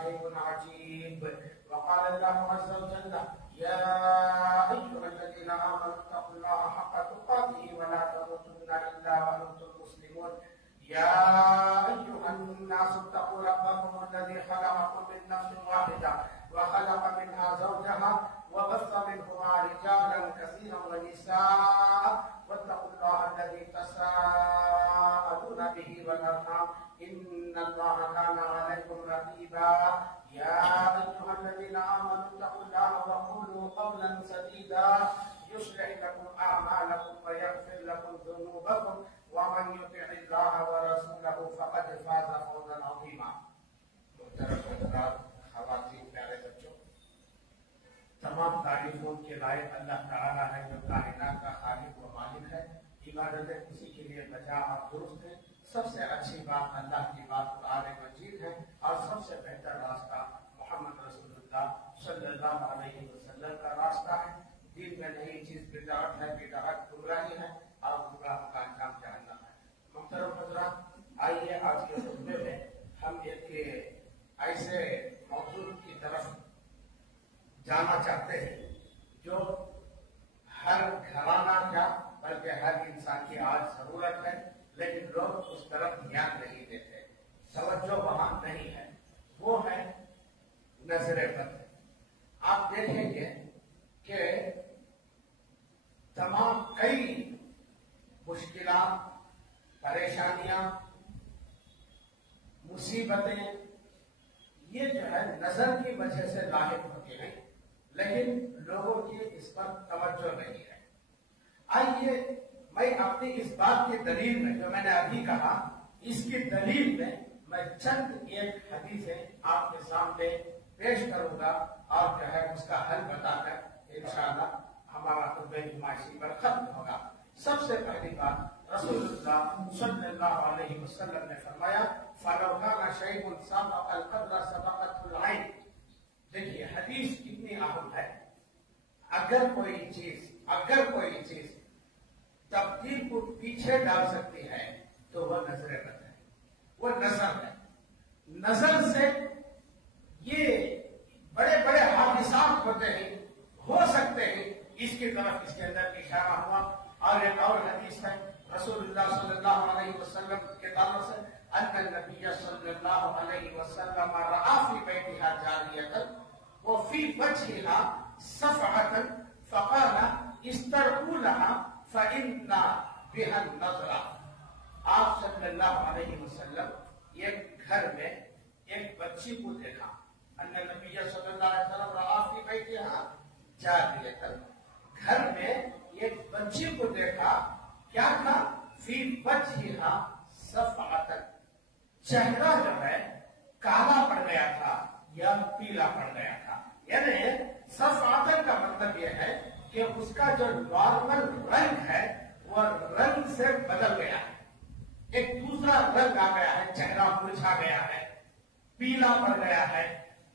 شيء عجيب. وقال الله عز وجل يا أيها الذين آمنوا اتقوا الله حق تقاته ولا تموتن إلا وأنتم مسلمون. يا أيها الناس اتقوا ربكم الذي خلقكم من نفس واحدة وخلق منها زوجها وبث منهما رجالا كثيرا ونساء واتقوا الله الذي تساءلون به والأرحام إن الله كان عليكم رقيبا. يا أيها الذين آمنوا اتقوا الله وقولوا قولا سديدا يصلح لكم أعمالكم ويغفر لكم ذنوبكم ومن يطع الله ورسوله فقد فاز فوزا عظيما. محترم حضرات، خواتین، پیارے بچوں، تمام تعریفوں کے لائق اللہ تعالیٰ ہے جو کائنات کا خالق و مالک ہے. عبادتیں اسی کے لیے بجا اور درست ہے. سب سے اچھی بات اللہ کی بات قرآن مجید ہے اور سب سے بہتر راستہ محمد رسول اللہ صلی اللہ علیہ وسلم کا راستہ ہے. دین میں نئی چیز بدعت ہے، بدعت گمراہی ہے اور گمراہ کا انجام جہنم ہے. محترم حضرات، آئیے آج کے خطبے میں ہم ایک ایسے موضوع کی طرف جانا چاہتے ہیں جو ہر گھرانہ کا بلکہ ہر انسان کی آج ضرورت ہے، لیکن لوگ اس طرف دھیان نہیں دیتے، توجہ وہاں نہیں ہے. وہ ہے نظر بد. آپ دیکھیں گے کہ تمام کئی مشکلات، پریشانیاں، مصیبتیں یہ جو ہے نظر کی وجہ سے لاحق ہوتی ہیں، لیکن لوگوں کی اس پر توجہ نہیں ہے. آئیے میں اپنی اس بات کی دلیل میں جو میں نے ابھی کہا، اس کی دلیل میں چند ایک حدیثیں آپ کے سامنے پیش کروں گا اور جو ہے اس کا حل بتا کر انشاءاللہ ہمارا خطبہ نمائشی پر ختم ہوگا. سب سے پہلی بات، رسول اللہ صلی اللہ علیہ وسلم نے فرمایا فَلَوْ كَانَ شَيْءٌ سَبَقَ الْقَدْرَ سَبَقَتْهُ الْعَيْنُ. دیکھیے حدیث کتنی اہم ہے. اگر کوئی چیز تبدیل کو پیچھے ڈال سکتی ہے تو وہ نظر بد ہے، وہ نظر ہے. نظر سے یہ بڑے بڑے حادثات ہوتے ہیں، ہو سکتے ہیں. اس کی طرف اس کے اندر اشارہ ہوا. اور ایک اور حدیث ہے رسول اللہ صلی اللہ علیہ وسلم کے تعلق سے ان النبی صلی اللہ علیہ وسلم رأى في بيتها جاریۃ وفي وجهها صفعۃ فقال استرقوا لها فإن بها النظر. آپ صلی اللہ علیہ وسلم ایک گھر میں ایک بچی کو دیکھا. ان النبی صلی اللہ علیہ وسلم رأى في بيتها جاریۃ، گھر میں ایک بچی کو دیکھا. کیا تھا؟ فی وجہہا صفعۃ، چہرہ جو ہے کالا پڑ گیا تھا یا پیلا پڑ گیا تھا. یعنی صفعۃ کا مطلب یہ ہے کہ اس کا جو نارمل رنگ ہے وہ رنگ سے بدل گیا ہے، ایک دوسرا رنگ آ گیا ہے، چہرہ مرجھا گیا ہے، پیلا پڑ گیا ہے،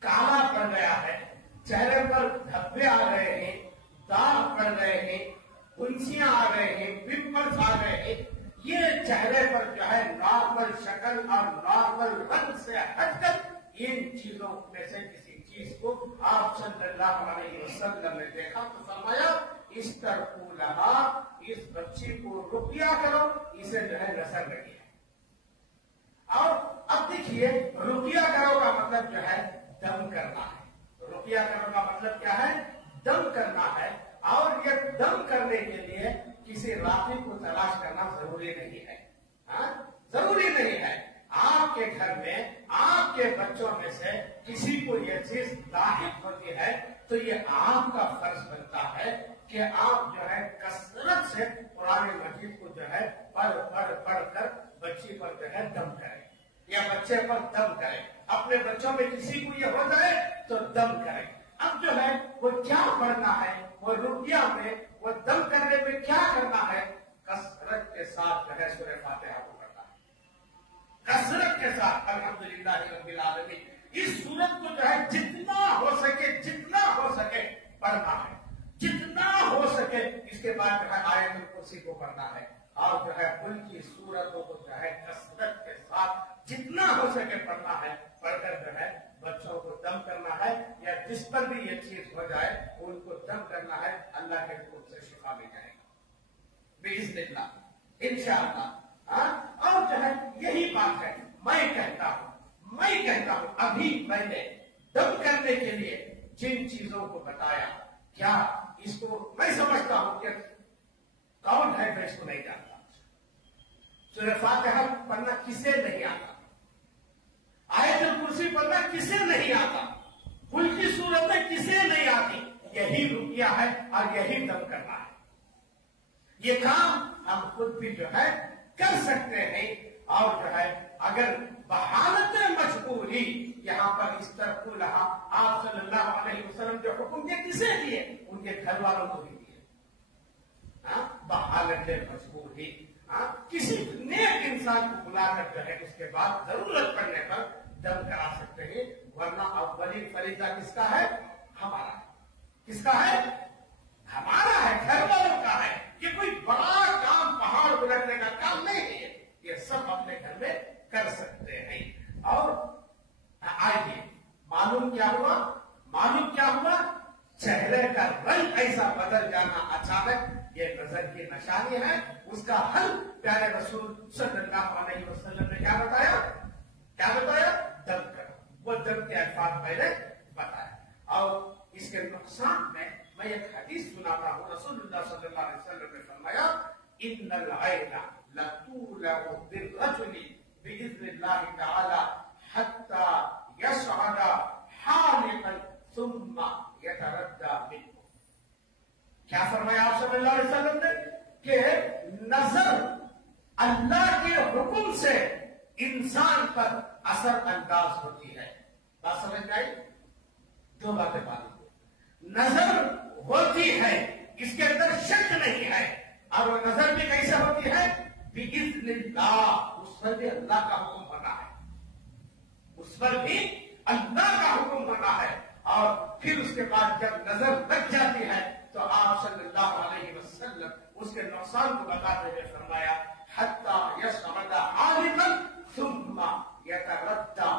کالا پڑ گیا ہے، چہرے پر دھبے آ رہے ہیں، داغ پڑ گئے ہیں، انسیاں آ گئے ہیں، پمپلز آ گئے ہیں. یہ چہرے پر جو ہے نارمل شکل اور نارمل رنگ سے ہٹ کر ان چیزوں میں سے کسی چیز کو آپ صلی اللہ علیہ وسلم نے دیکھا تو فرمایا استرقوا لها، اس بچی کو رقیہ کرو، اسے جو ہے نظر لگی ہے. اور اب دیکھیے رقیہ کرو کا مطلب جو ہے دم کرنا ہے. رقیہ کرو کا مطلب کیا ہے؟ دم کرنا ہے. اور یہ دم کرنے کے لیے کسی راقی کو تلاش کرنا ضروری نہیں ہے. ضروری نہیں ہے. آپ کے گھر میں آپ کے بچوں میں سے کسی کو یہ چیز لاحق ہوتی ہے تو یہ آپ کا فرض بنتا ہے کہ آپ جو ہے کثرت سے قرآن مجید کو جو ہے پڑھ کر بچی پر جو ہے دم کریں یا بچے پر دم کریں. اپنے بچوں میں کسی کو یہ ہو جائے تو دم کریں. اب جو ہے وہ کیا پڑھنا ہے، وہ رقیہ میں وہ دم کرنے میں کیا کرنا ہے؟ کثرت کے ساتھ جو ہے سورہ فاتحہ کو پڑھنا ہے. کثرت کے ساتھ الحمدللہ رب العالمین. اس سورت کو جو ہے جتنا ہو سکے پڑھنا ہے، جتنا ہو سکے. اس کے بعد جو ہے آیت الکرسی کو پڑھنا ہے اور جو ہے ان کی سورتوں کو جو ہے کثرت کے ساتھ جتنا ہو سکے پڑھنا ہے. बढ़ कर जो है बच्चों को दम करना है, या जिस पर भी ये चीज हो जाए उनको दम करना है, अल्लाह के हुक्म से शिफा मिल जाएगा बिइज़्निल्लाह, इंशाअल्लाह। और जो है यही बात है, मैं कहता हूं अभी मैंने दम करने के लिए जिन चीजों को बताया, क्या इसको मैं समझता हूं कि कौन है, मैं इसको नहीं जानता। सूरह फातिहा पढ़ना किसे नहीं आता, आयतुल कुर्सी पढ़ना किसे नहीं आता, कुल की सूरतें किसे नहीं आती, यही रुकिया है और यही दम करना है। ये काम हम खुद भी जो है कर सकते हैं। और जो है अगर बहालत मजबूरी यहाँ पर इस तरफ को रहा, आप सल्लल्लाहु अलैहि वसल्लम जो हुक्म दिए किसे दिए, उनके घर वालों को भी दिए। बहालत मजबूरी, किसी नेक इंसान को बुलाकर जो है उसके बाद जरूरत पड़ने पर दम करा सकते हैं, वरना अव्वली फरीजा किसका है, हमारा है। किसका है, हमारा है, घर वालों का है। ये कोई बड़ा काम पहाड़ उलटने का काम नहीं है, ये सब अपने घर में कर सकते हैं। और आइए मालूम क्या हुआ, चेहरे का रंग ऐसा बदल जाना अचानक, ये नजर की निशानी है। उसका हल प्यारे रसूल सल्लल्लाहु अलैहि वसल्लम ने क्या बताया, दम करो। वो दम के अल्फाज मैंने बताया। और इसके नुकसान में मैं एक हदीस सुनाता हूँ। रसूलुल्लाह सल्लल्लाहु अलैहि वसल्लम ने फरमाया, इन्नल ऐना लतूलउ बिर्रजुली बिइज़्निल्लाहि तआला हत्ता यशअदा हालिकन सुम्मा यतरद्दा मिन्हु। क्या फरमाया आप सल्लल्लाहु अलैहि वसल्लम ने कि नजर अल्लाह के हुक्म से इंसान पर असर अंदाज होती है। बात समझ में आई? दो बातें मालूम, नजर होती है, इसके अंदर शक नहीं है। और वो नजर भी कैसे होती है, बिइज़्निल्लाह, उस पर भी अल्लाह का हुक्म होना है, उस पर भी अल्लाह का हुक्म होना है। और फिर उसके बाद जब नजर लग जाती है तो आप सल्लल्लाहु अलैहि वसल्लम उसके नुकसान को बताते हुए फरमाया, हत्ता यशअदा हालिकन सुम्मा यतरद्दा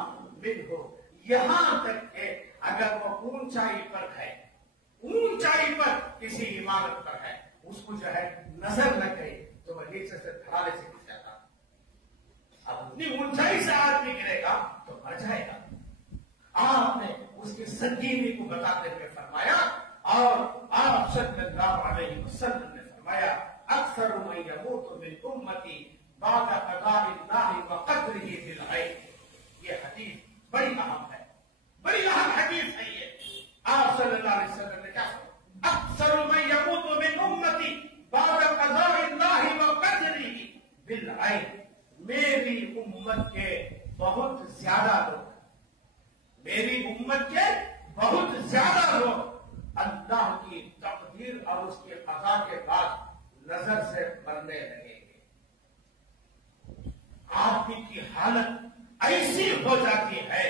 मिन्हु, यहां तक के अगर वो ऊंचाई पर है, ऊंचाई पर किसी इमारत पर है, उसको जो है नजर लग गई तो वह नीचे से धड़ाले से गिर जाता। अब उतनी ऊंचाई से आदमी गिरेगा तो मर जाएगा। आपने उसकी संजीवनी को बताते हुए फरमाया, और आप सल्लल्लाहु अलैहि वसल्लम ने फरमाया, अक्सर मन यमूतु मिन उम्मती बाद क़ज़ाइल्लाहि व क़दरिही फिल ग़ैब। ये हदीस बड़ी अहम है, बड़ी अहम हदीस है ये। आप सल्लल्लाहु अलैहि वसल्लम ने क्या कहा, अक्सर मन यमूतु मिन उम्मती बाद क़ज़ाइल्लाहि व क़दरिही फिल ग़ैब। मेरी उम्मत के बहुत ज्यादा लोग, मेरी उम्मत के बहुत ज्यादा लोग अल्लाह की तकदीर और उसके क़ज़ा के बाद नजर से मरने लगेंगे। आदमी की हालत ऐसी हो जाती है,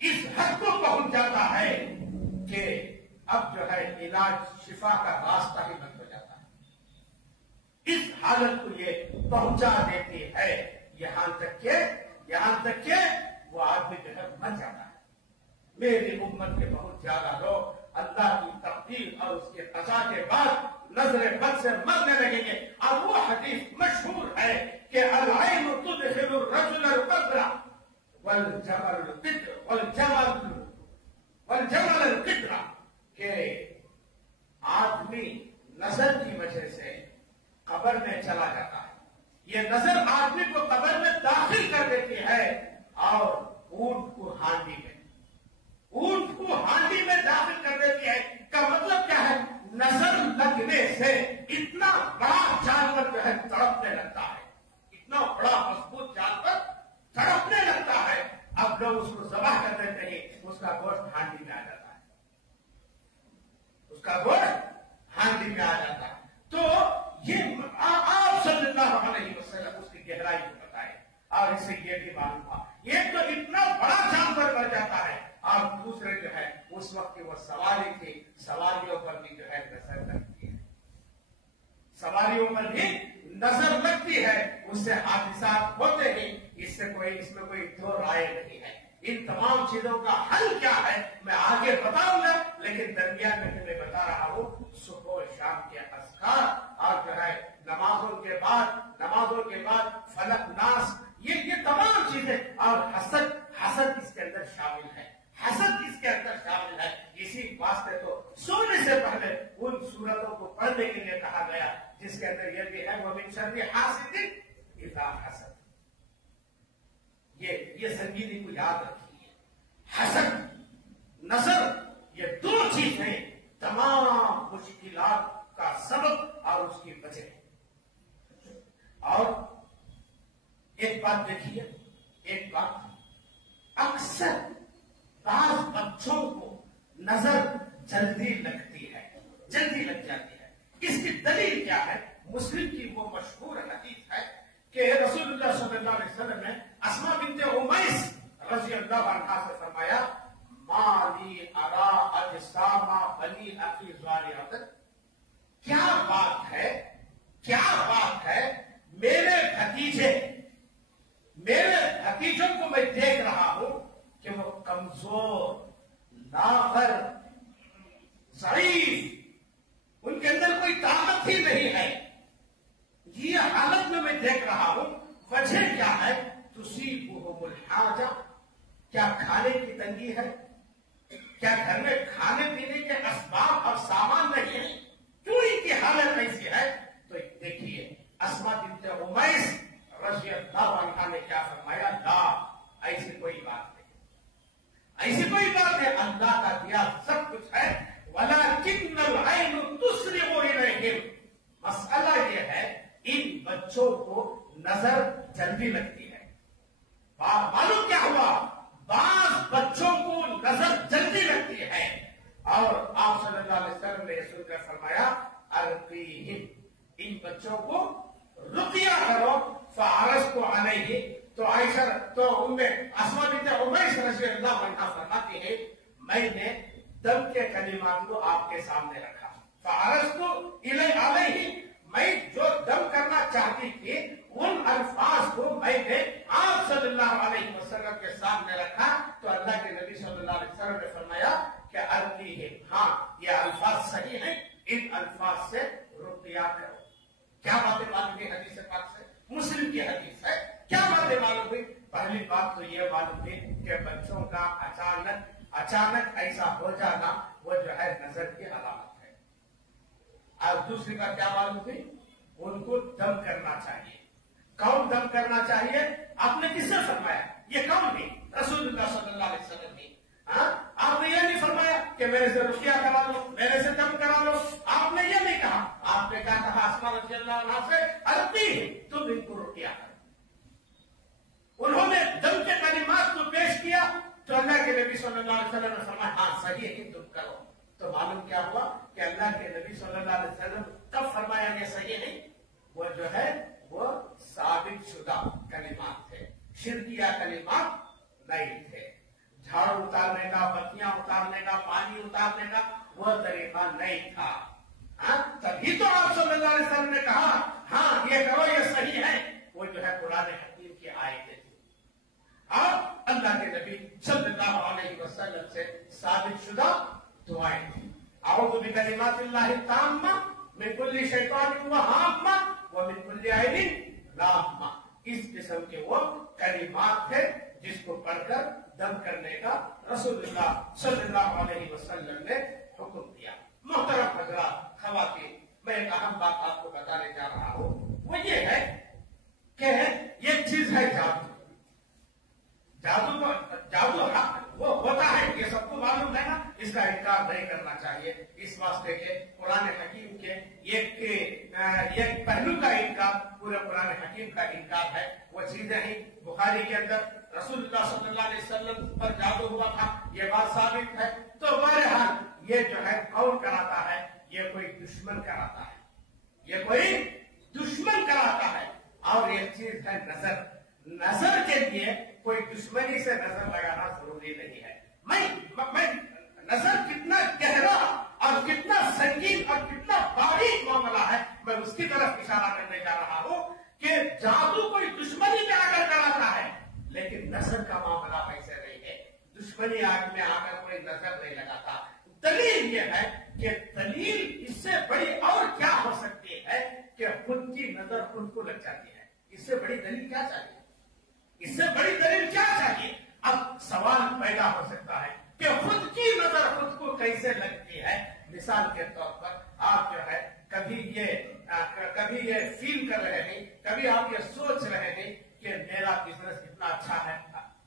इस हद को पहुंच जाता है कि अब जो है इलाज शिफा का रास्ता ही बंद हो जाता है। इस हालत को ये पहुंचा देती है, यहां तक के वो आदमी जो है मर जाता है। मेरी उम्मत के बहुत ज्यादा लोग अल्लाह की तकदीर और उसके क़ज़ा के बाद नजरे बद से मरने लगेंगे। और वो हदीस मशहूर है कि अल-ऐन तुदखिलु रजुल अल-क़ब्र वल जमल अल-क़िद्रा, के आदमी नजर की वजह से कब्र में चला जाता है। ये नजर आदमी को कब्र में दाखिल कर देती है और ऊंट को हांडी में दाखिल कर देती है। का मतलब क्या है, नजर लगने से इतना बड़ा जानवर जो है तड़पने लगता है, इतना बड़ा मजबूत जानवर तड़पने लगता है। अब लोग उसको ज़बाह कर देते हैं, उसका गोश्त हांडी में आ जाता है, उसका गोश्त हांडी में आ जाता है। तो ये आप सल्लल्लाहु अलैहि वसल्लम उसकी गहराई को बताए। और इससे ये भी मालूम था, ये तो इतना बड़ा जानवर मर जाता है। और दूसरे जो है उस वक्त की वो सवारी थी, सवारियों पर भी जो है नजर लगती है, सवारियों पर भी नजर लगती है, उससे हादसात होते हैं। इसमें कोई दो राय नहीं है, ان تمام چیزوں کا حل کیا ہے میں آگے بتاؤں گا، لیکن درمیان میں میں بتا رہا ہوں صبح و شام کے اذکار اور جو ہے نمازوں کے بعد فلق ناس، یہ تمام چیزیں، اور حسد اس کے اندر شامل ہے، اسی واسطے تو سونے سے پہلے ان سورتوں کو پڑھنے کے لیے کہا گیا جس کے اندر یہ بھی ہے وَمِن شَرِّ حَاسِدٍ إِذَا حَسَدَ۔ یہ سنجیدگی کو یاد رکھیے، حسد نظر یہ دو چیزیں تمام مشکلات کا سبب اور اس کی وجہ ہے۔ اور ایک بات دیکھیے، اکثر بعض بچوں کو نظر جلدی لگ جاتی ہے۔ اس کی دلیل کیا ہے؟ مسلم کی وہ مشہور حدیث ہے کہ رسول اللہ صلی اللہ علیہ وسلم نے اسماء بنت امیس رضی اللہ عنہا سے فرمایا ما لی ارا اجسام بنی اخی ظاہرۃ، کیا بات ہے میرے بھتیجوں کو میں دیکھ رہا ہوں کہ وہ کمزور، لاغر، ضعیف، ان کے اندر کوئی طاقت ہی نہیں ہے، یہ حالت میں دیکھ رہا ہوں۔ وجہ کیا ہے؟ تصیبہم الحاجہ، کیا کھانے کی تنگی ہے؟ کیا گھر میں کھانے پینے کے اسباب اور سامان نہیں ہے؟ کیوں ان کی حالت ایسی ہے؟ تو دیکھیے اسماء بنت امیس رضی اللہ عنہا نے کیا فرمایا، لا، ایسی کوئی بات نہیں، اللہ کا دیا سب کچھ ہے، وَلَكِنَّ الْعَيْنُ تُسْرِعُ إِلَيْهِمْ، مسئلہ یہ ہے ان بچوں کو نظر جلدی لگتی ہے۔ معلوم کیا ہوا؟ بعض بچوں کو نظر جلدی لگتی ہے، اور آپ صلی اللہ علیہ وسلم نے رسول کا فرمایا ارقیہم، ان بچوں کو رقیہ کرو، فعرضت علیہ، تو اسماء بنت امیس رضی اللہ عنہا فرماتی ہے میں نے دم کے کلمات کو آپ کے سامنے رکھا، فعرضت علیہ، میں جو دم کرنا چاہتی تھی ان الفاظ کو میں نے آپ صلی اللہ علیہ وسلم کے سامنے رکھا، تو اللہ کے نبی صلی اللہ علیہ وسلم نے فرمایا کہ ارقیہم، ہاں یہ الفاظ صحیح ہیں، ان الفاظ سے رقیہ کرو۔ کیا باتیں معلوم ہوئی حدیث پاک سے؟ مسلم کی حدیث ہے، کیا باتیں معلوم ہوئی؟ پہلی بات تو یہ معلوم ہوئی کہ بچوں کا اچانک ایسا ہو جانا وہ جو ہے نظر کی علامت ہے۔ اور دوسری بات کیا معلوم ہوئی؟ ان کو دم کرنا چاہیے۔ کون دم کرنا چاہیے؟ آپ نے کس سے فرمایا؟ یہ کون نہیں؟ رسول اللہ صلی اللہ علیہ وسلم نے۔ آپ نے یہ نہیں فرمایا کہ میرے سے رقیہ کرا لو، میرے سے دم کرا لو، آپ نے یہ نہیں کہا، آپ نے کیا کہا اسماء رضی اللہ عنہا سے ارقیہم، تم ان کو رقیہ کرو۔ انہوں نے دم کے کلمات کو پیش کیا تو اللہ کے نبی صلی اللہ علیہ وسلم نے فرمایا ہاں صحیح ہے تم کرو۔ تو معلوم کیا ہوا کہ اللہ کے نبی صلی اللہ علیہ وسلم کب فرمایا یہ صحیح نہیں؟ وہ جو ہے وہ ثابت شدہ کلمات تھے، شرکیہ کلمات نہیں تھے۔ جھاڑو اتارنے کا، بتیاں اتارنے کا، پانی اتارنے کا وہ طریقہ نہیں تھا۔ تبھی تو آپ صلی اللہ علیہ وسلم نے کہا ہاں یہ کرو یہ صحیح ہے، وہ جو ہے قرآن حکیم کی آیتیں تھی، اور اللہ کے نبی صلی اللہ علیہ وسلم سے ثابت شدہ دعائیں تھی۔ اعوذ بکلمات اللہ التامہ من کل شیطان وہامہ ومن کل عین لامہ، اس قسم کے وہ کلمات تھے جس کو پڑھ کر دم کرنے کا رسول اللہ صلی اللہ علیہ وسلم نے حکم دیا۔ محترم حضرات، خواتین، میں ایک اہم بات آپ کو بتانے جا رہا ہوں، وہ یہ ہے کہ یہ چیز ہے جادو۔ جادو وہ ہوتا ہے، یہ سب کو معلوم ہے نا، اس کا انکار نہیں کرنا چاہیے، اس واسطے کے قرآن حکیم کے ایک پہلو کا انکار پورے قرآن حکیم کا انکار ہے۔ وہ چیزیں ہی بخاری کے اندر رسول اللہ صلی اللہ علیہ وسلم پر جادو ہوا تھا، یہ بات ثابت ہے۔ تو بہرحال یہ جو ہے کون کراتا ہے؟ یہ کوئی دشمن کراتا ہے، یہ کوئی دشمن کراتا ہے۔ اور یہ چیز ہے نظر کے لیے کوئی دشمنی سے نظر لگانا ضروری نہیں ہے۔ میں نظر کتنا گہرا اور کتنا سنگین اور کتنا باریک معاملہ ہے، میں اس کی طرف اشارہ کرنے جا رہا ہوں کہ جادو کوئی دشمنی میں آ کر کراتا ہے، لیکن نظر کا معاملہ ایسے نہیں ہے۔ दुश्मनी आग में आकर कोई नजर नहीं लगाता। दलील ये है कि दलील इससे बड़ी और क्या हो सकती है कि खुद की नजर खुद को लग जाती है। इससे बड़ी दलील क्या चाहिए? इससे बड़ी दलील क्या चाहिए? अब सवाल पैदा हो सकता है कि खुद की नजर खुद को कैसे लगती है। मिसाल के तौर पर आप जो है कभी ये फील कर रहे हैं, कभी आप ये सोच रहे हैं कि मेरा बिजनेस इतना अच्छा है,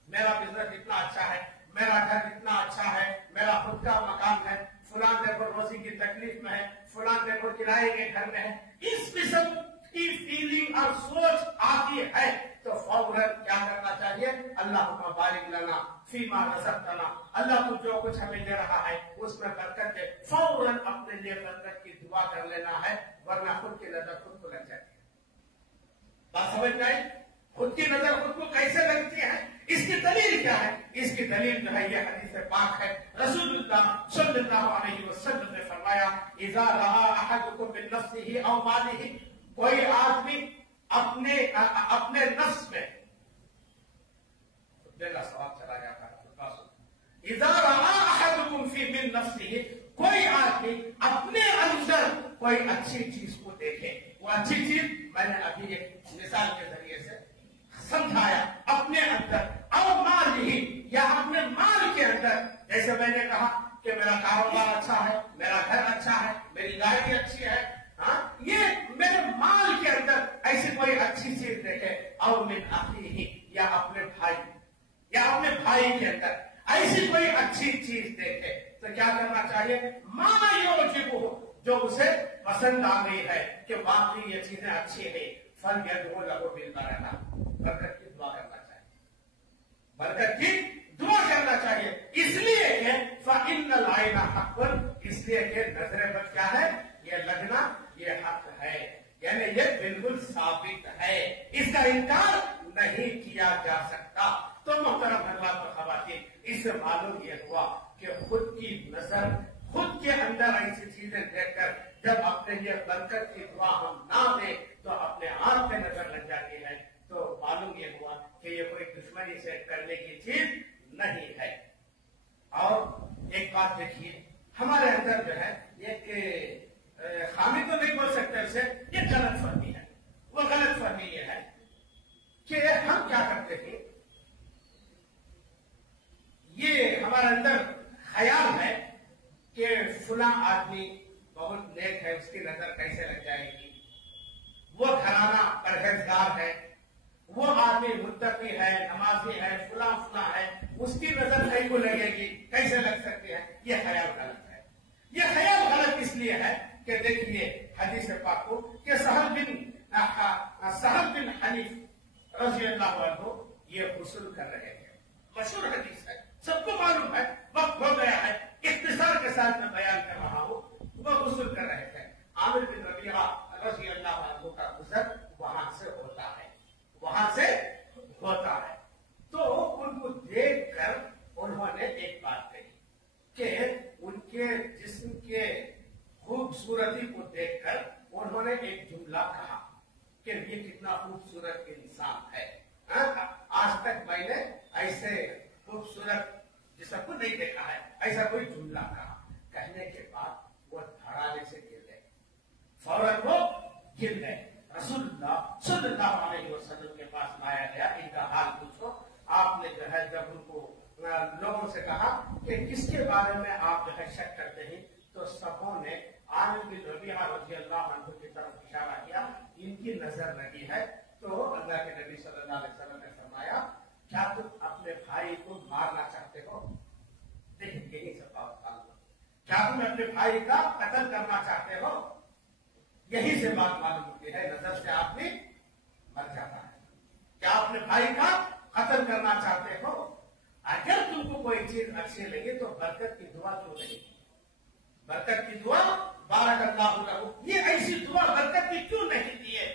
मेरा बिजनेस इतना अच्छा है, मेरा घर इतना अच्छा है, मेरा खुद का मकान है, फलां देखो रोजी की तकलीफ में है, फलां देखो किराए के घर में है। इस किस्म की फीलिंग और सोच आती है तो फौरन क्या करना चाहिए? अल्लाहुम्मा बारिक लना फीमा रज़क़तना, अल्लाह तू जो कुछ हमें दे रहा है उसमें बरकत दे। फौरन अपने लिए बरकत की दुआ कर लेना है, वरना खुद की नजर खुद को लग जाती है। बात समझ में आई? खुद की नजर खुद को कैसे लगती है, इसकी दलील क्या है? इसकी दलील जो है ये हदीस पाक है। रसूलुल्लाह सल्लल्लाहु अलैहि वसल्लम ने फरमाया, इज़ा रहा अहदुकुम बिन नफ्सिही औ मालिही, कोई आदमी अपने नफ्स में, मेरा सवाल चला जाता है, इज़ा रहा अहदुकुम फी बिन नफ्सिही, कोई आदमी अपने अंदर कोई अच्छी चीज को देखे। वो अच्छी चीज मैंने अभी एक मिसाल के जरिए से समझाया, अपने अंदर और माल ही या अपने माल के अंदर। जैसे मैंने कहा कि मेरा कारोबार अच्छा है, मेरा घर अच्छा है, मेरी गाड़ी अच्छी है, हाँ, ये मेरे माल के अंदर ऐसी कोई अच्छी चीज देखे। और मैं आखिर ही या अपने भाई के अंदर ऐसी कोई अच्छी चीज देखे तो क्या करना चाहिए? मायोजिबु, जो उसे पसंद आ गई है कि वाकई ये चीजें अच्छी है, फल या दुआ लगो मिलता रहना, बरकत की दुआ करना चाहिए, बरकत की दुआ करना चाहिए। इसलिए कि फ़इन्नल आइना हक़्क़ुन, इसलिए कि नजरे पर क्या है? ये लगना ये हक है, यानी ये बिल्कुल साबित है, इसका इनकार नहीं किया जा सकता। तो मोहतरम हज़रात और ख़वातीन, इससे मालूम ये हुआ कि खुद की नजर खुद के अंदर ऐसी चीजें देखकर जब अपने लिए बरकत की दुआ हम ना दें तो अपने आप पे नजर लग जाती है। तो मालूम ये हुआ कि ये कोई दुश्मनी से करने की चीज नहीं है। और एक बात देखिए, हमारे अंदर जो है एक खामी तो नहीं बोल सकते उसे, ये गलत फहमी है। वो गलत फहमी ये है कि हम क्या करते थे, ये हमारे अंदर ख्याल है कि फुला आदमी बहुत नेक है, उसकी नजर कैसे लग जाएगी, वो घराना परहेजगार है, वो आदमी मुत्तकी है, नमाजी है, फुला है, उसकी नजर कहीं को लगेगी, कैसे लग सकती है? ये ख्याल गलत है। ये ख्याल गलत इसलिए है कि देखिए हदीस पाक को कि सहल बिन हनीफ रज़ी अल्लाहु अन्हु ये गुस्ल कर रहे थे, मशहूर हदीस है, सबको मालूम है, वक्त हो गया है, इख्तिसार के साथ मैं बयान कर रहा हूं। वो गुस्ल कर रहे थे, आमिर बिन रबीआ रज़ी अल्लाहु अन्हु का गुजर वहां से होता है। तो उनको देखकर उन्होंने एक बात कही कि उनके जिस्म के खूबसूरती को देखकर उन्होंने एक जुमला कहा कि ये कितना खूबसूरत इंसान है। आज तक मैंने ऐसे खूबसूरत जिसको नहीं देखा है, ऐसा कोई जुमला कहा। कहने के बाद वो धड़ाने से गिर गए, फौरन वो गिर गए। रसूलुल्लाह सल्लल्लाहु अलैहि वसल्लम के पास लाया गया, इनका हाल पूछो। आपने जो है जब उनको लोगों से कहा कि किसके बारे में आप जो है शक करते हैं, तो सबों ने आमिर बिन रबीआ रज़ी अल्लाहु अन्हु की तरफ इशारा किया, इनकी नजर लगी है। तो अल्लाह के नबी सल्लल्लाहु अलैहि वसल्लम ने फरमाया, क्या तुम अपने भाई को मारना चाहते हो? देखिए यही सब बात, क्या तुम अपने भाई का कत्ल करना चाहते हो? यही से बात मालूम होती है, नजर से आदमी मर जाता है। क्या अपने भाई का कत्ल करना चाहते हो? अगर तुमको कोई चीज अच्छी लगे तो बरकत की दुआ क्यों नहीं? बरकत की दुआ, बारकल्लाहु लहू, ये ऐसी दुआ बरकत की क्यों नहीं दी है?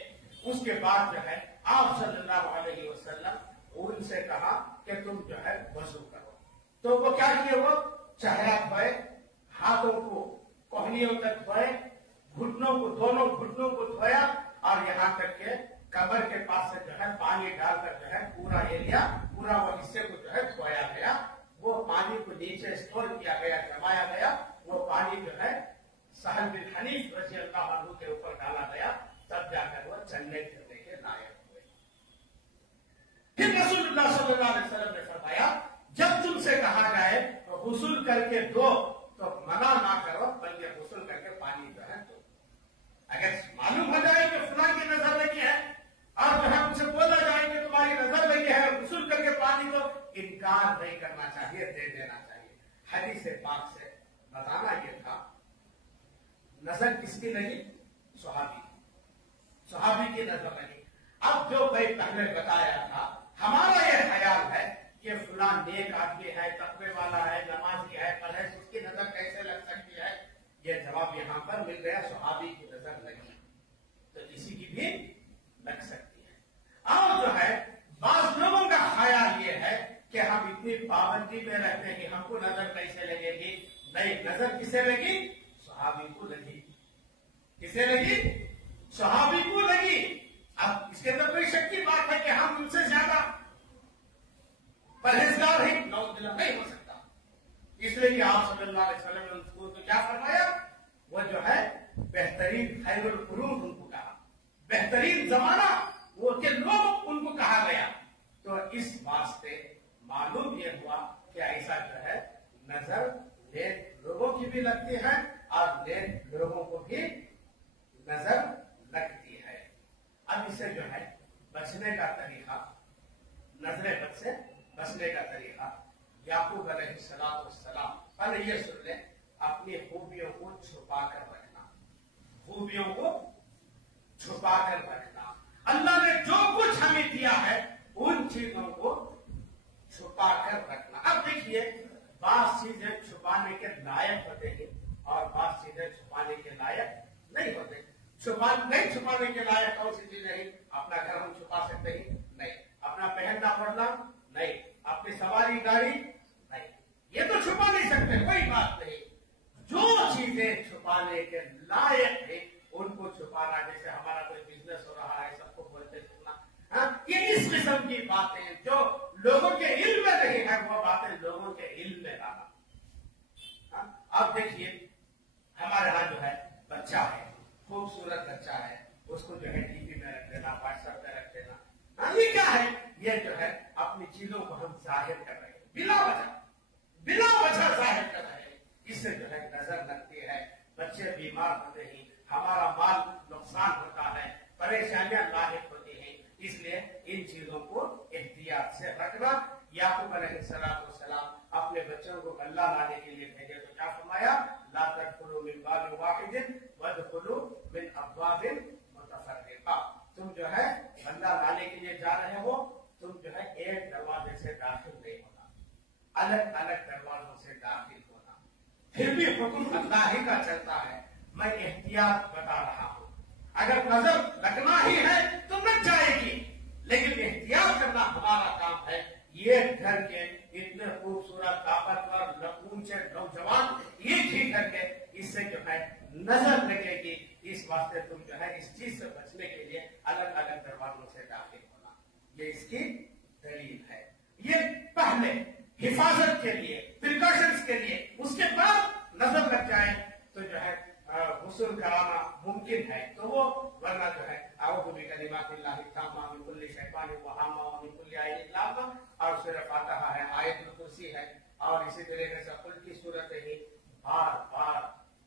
उसके बाद जो है आप सल्लल्लाहु अलैहि वसल्लम उनसे कहा कि तुम जो है वजू करो। तो वो क्या किए? वो चेहरा धोए, हाथों को कोहनियों तक धोए, घुटनों को, दोनों घुटनों को धोया, और यहाँ तक के कमर के पास से जो है पानी डालकर जो है पूरा एरिया, पूरा वो हिस्से को जो है धोया गया। वो पानी नीचे स्टोर किया गया, जमाया गया, वो पानी जो है सहल बिन हनीफ रज़ी अल्लाह अन्हु के ऊपर डाला गया, तब जाकर वो चलने फिरने के लायक हुए। फिर रसूलुल्लाह सल्लल्लाहु अलैहि वसल्लम ने फरमाया, जब तुमसे कहा जाए तो गुस्ल करके दो, तो मना ना करो, बल्कि गुस्ल करके पानी जो है दो। अगर मालूम हो जाए कि फलां की नजर लगी है और जो है उनसे बोला जाए कि तुम्हारी नजर लगी है, गुस्ल करके पानी दो, इनकार नहीं करना चाहिए, दे देना चाहिए। हदीस पाक से बताना ये था, नजर किसकी लगी? सहाबी की नजर लगी। अब जो मैं पहले बताया था, हमारा यह ख्याल है कि फलां नेक आदमी है, तकवे वाला है, नमाजी है, परहेज, उसकी नजर कैसे लग सकती है? यह जवाब यहां पर मिल गया, सहाबी की नजर लगी तो किसी की भी लग सकती है। और जो है बाज लोगों का ख्याल यह है कि हम इतनी पाबंदी में रहते हैं कि हमको नजर कैसे लगेगी? नहीं, नजर किसे लगी? सहाबी को लगी। किसे लगी? सहाबी को लगी। अब इसके अंदर कोई शक की बात है कि हम उनसे ज्यादा परहेजगार ही नहीं हो सकता। इसलिए कि आप सल्लल्लाहु अलैहि वसल्लम ने उनको तो क्या फरमाया? वो जो है बेहतरीन खैरुल कुरून उनको कहा, बेहतरीन जमाना वो के लोग उनको कहा गया। तो इस वास्ते मालूम यह हुआ कि ऐसा जो है नजर नेक लोगों की भी लगती है और नेक लोगों को भी नजर लगती है। अब इसे जो है बचने का तरीका, नजरे बचने का तरीका, याकूब अलैहिस्सलाम, पहले ये सुन ले, अपनी खूबियों को छुपा कर रखना, खूबियों को छुपा कर रखना। अल्लाह ने जो कुछ हमें दिया है उन चीजों को छुपा कर रखना। अब देखिए, बात चीजें छुपाने के लायक होते हैं और बात चीजें छुपाने के लायक नहीं होते। नहीं छुपाने के लायक कौन सी चीज नहीं? अपना घर हम छुपा सकते हैं? नहीं। अपना पहनना पड़ना? नहीं। अपनी सवारी गाड़ी? नहीं। ये तो छुपा नहीं सकते, कोई बात नहीं। जो चीजें छुपाने के लायक है उनको छुपाना, जैसे हमारा कोई बिजनेस हो रहा है, सबको बोलते सुनना, ये इस किस्म की बातें जो लोगों के इल्म में नहीं है, वो बातें लोगों के इल्म में लाना। अब देखिए, हमारे यहाँ जो है बच्चा है, खूबसूरत बच्चा है, उसको जो है टीवी में रख देना, व्हाट्सएप में रख देना, ये क्या है? ये जो है अपनी चीजों को हम जाहिर कर रहे हैं, बिला वजह जाहिर कर रहे हैं। इससे जो है नजर लगती है, बच्चे बीमार होते हैं, हमारा माल नुकसान होता है, परेशानियां लाहिक होती हैं। इसलिए इन चीजों को एहतियात से रखना। याकूब अलैहिस्सलाम अपने बच्चों को गल्ला लाने के लिए भेजे तो क्या फरमाया? ला तदखुलू मिन बाबिन वाहिदिन वदखुलू मिन अब्वाबिन मुतफर्रिका। तुम जो है गल्ला लाने के लिए जा रहे हो, तुम जो है एक दरवाजे से दाखिल नहीं होना, अलग अलग दरवाजों से दाखिल होना। फिर भी हुक्म अल्लाह ही का चलता है, मैं एहतियात बता रहा हूं। अगर नजर लगना ही है तो लग जाएगी, लेकिन एहतियात करना हमारा काम है। ये घर के इतने खूबसूरत ताकतवर ऊंचे नौजवान एक ही करके इससे जो है नजर लगेगी। इस वास्ते तुम जो है इस चीज से बचने के लिए अलग अलग दरवाजों से दाखिल होना, ये इसकी दलील है। ये पहले हिफाजत के लिए, प्रिकॉशंस के लिए, उसके बाद नजर लग जाए तो जो है गुस्ल कराना मुमकिन है, तो वो वरना जो है अऊज़ु बिकलिमातिल्लाहि ताम्मा मिन कुल्ली शैतानिन व हम्मा व मिन कुल्ली आइनिन लाम्मा, और सूरह फातिहा है, आयतुल कुर्सी है, और इसी तरीके से कुल की सूरत ही बार बार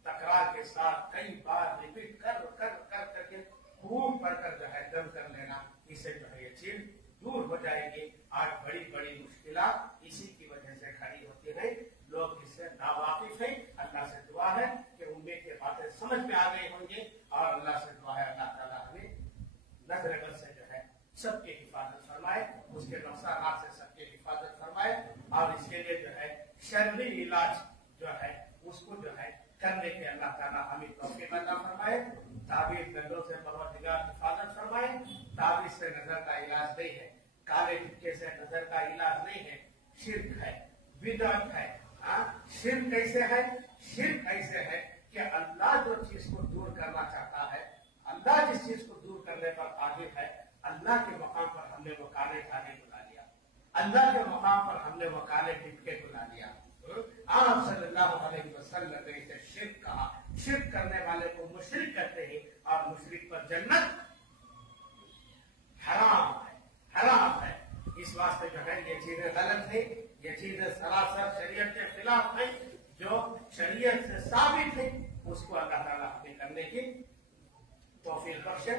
तकरार के साथ कई बार रिपीट करके खूब पढ़कर जो है दम कर लेना। इससे जो है ये चीज दूर हो जाएगी। आज बड़ी बड़ी मुश्किलात इसी की वजह से खड़ी होती है, लोग इससे नावाकिफ है। अल्लाह से दुआ है कि उम्मीद की बातें समझ में आ गई होंगी, और अल्लाह से दुआ है अल्लाह ताला हमें नजर से जो है सबकी हिफाजत फरमाए, उसके नुकसानात से सबकी हिफाजत फरमाए, और इसके लिए जो है शर्री इलाज जो है उसको जो है करने के अल्लाह ताला हमें तौफीक अता फरमाए। ताबीज गंदों से परवरदिगार हिफाजत फरमाए। ताबीज से नजर का इलाज नहीं है, काले टिक्के से नजर का इलाज नहीं है, शिर्क है, बिदअत है। शिर्क कैसे है? शिर्क ऐसे है कि अल्लाह जो चीज को दूर करना चाहता है, अल्लाह जिस चीज को दूर करने पर कादिर है, अल्लाह के मकाम पर हमने वो काले धागे को ला लिया, अल्लाह के मकाम पर हमने वो काले टिक्के को ला लिया। آپ صلی اللہ علیہ وسلم نے اسے شرک کہا. شرک کرنے والے کو مشرک کہتے ہیں اور مشرک پر جنت حرام ہے، حرام ہے. اس واسطے جو ہے یہ چیزیں غلط ہے، یہ چیزیں سراسر شریعت کے خلاف ہیں. جو شریعت سے ثابت ہے اس کو اللہ تعالیٰ ہمیں کرنے کی توفیق بخشے.